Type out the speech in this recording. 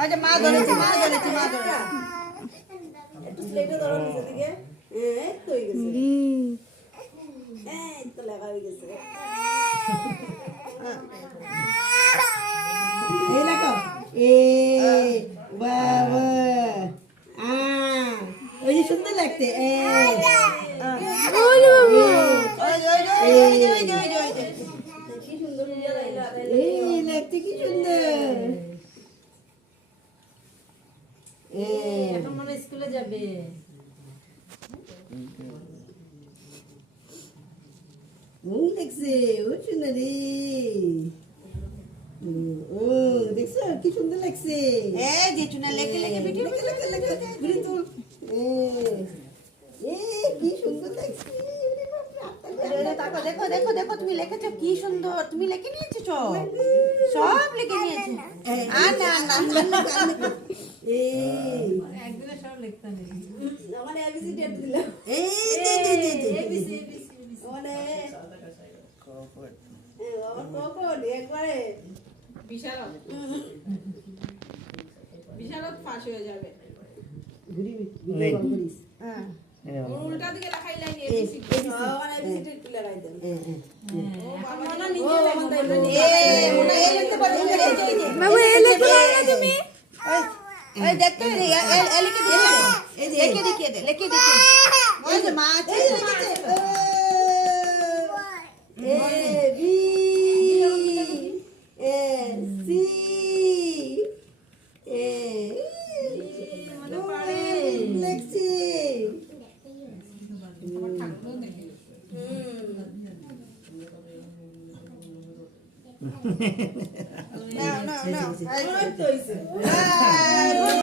আচ্ছা মা ধরেছে মা ধরেছে মা ধরেছে একটু প্লেটে ধরো নিচে দিকে এই তো হয়ে গেছে এই তো লাগা হয়ে গেছে এই লাগো এই বাবা ওই যে সুন্দর লাগতে কি সুন্দর নিয়ে লাইলা এই লাগতে কি সুন্দর এখন মনে স্কুলে যাবে দেখছে ও সুন্দরী দেখছো কি সুন্দর লাগছে যে চুনা লেগে লেগে ভিডিও কি সুন্দর লাগছে দেখো দেখো দেখো দেখো তুমি লিখেছো কি সুন্দর তুমি লিখে নিয়েছো সব লিখে নিয়েছো একদিনে সব লিখতে নেই আমার এবিসি ডেট দিলাম এবিসি মানে আমার কোকো একবারে বিশারদ বিশারদ ফাঁস হয়ে যাবে উল্টা দিকে রাখাই লাইন এবিসি আমার এবিসি ডেট লাগাই দেন ও বাবা মনে নিজে মনে এই লিখতে পারো বাবু এই লিখতে না তুমি এই দেখতে লিখে দে এই যে লিখে দেখিয়ে দে লিখে দে ওই যে মা আছে লিখেছে এ বি এ সি এ মনে পড়ে লেখছি আমার ঠাকুরও দেখে না না না তো হইছে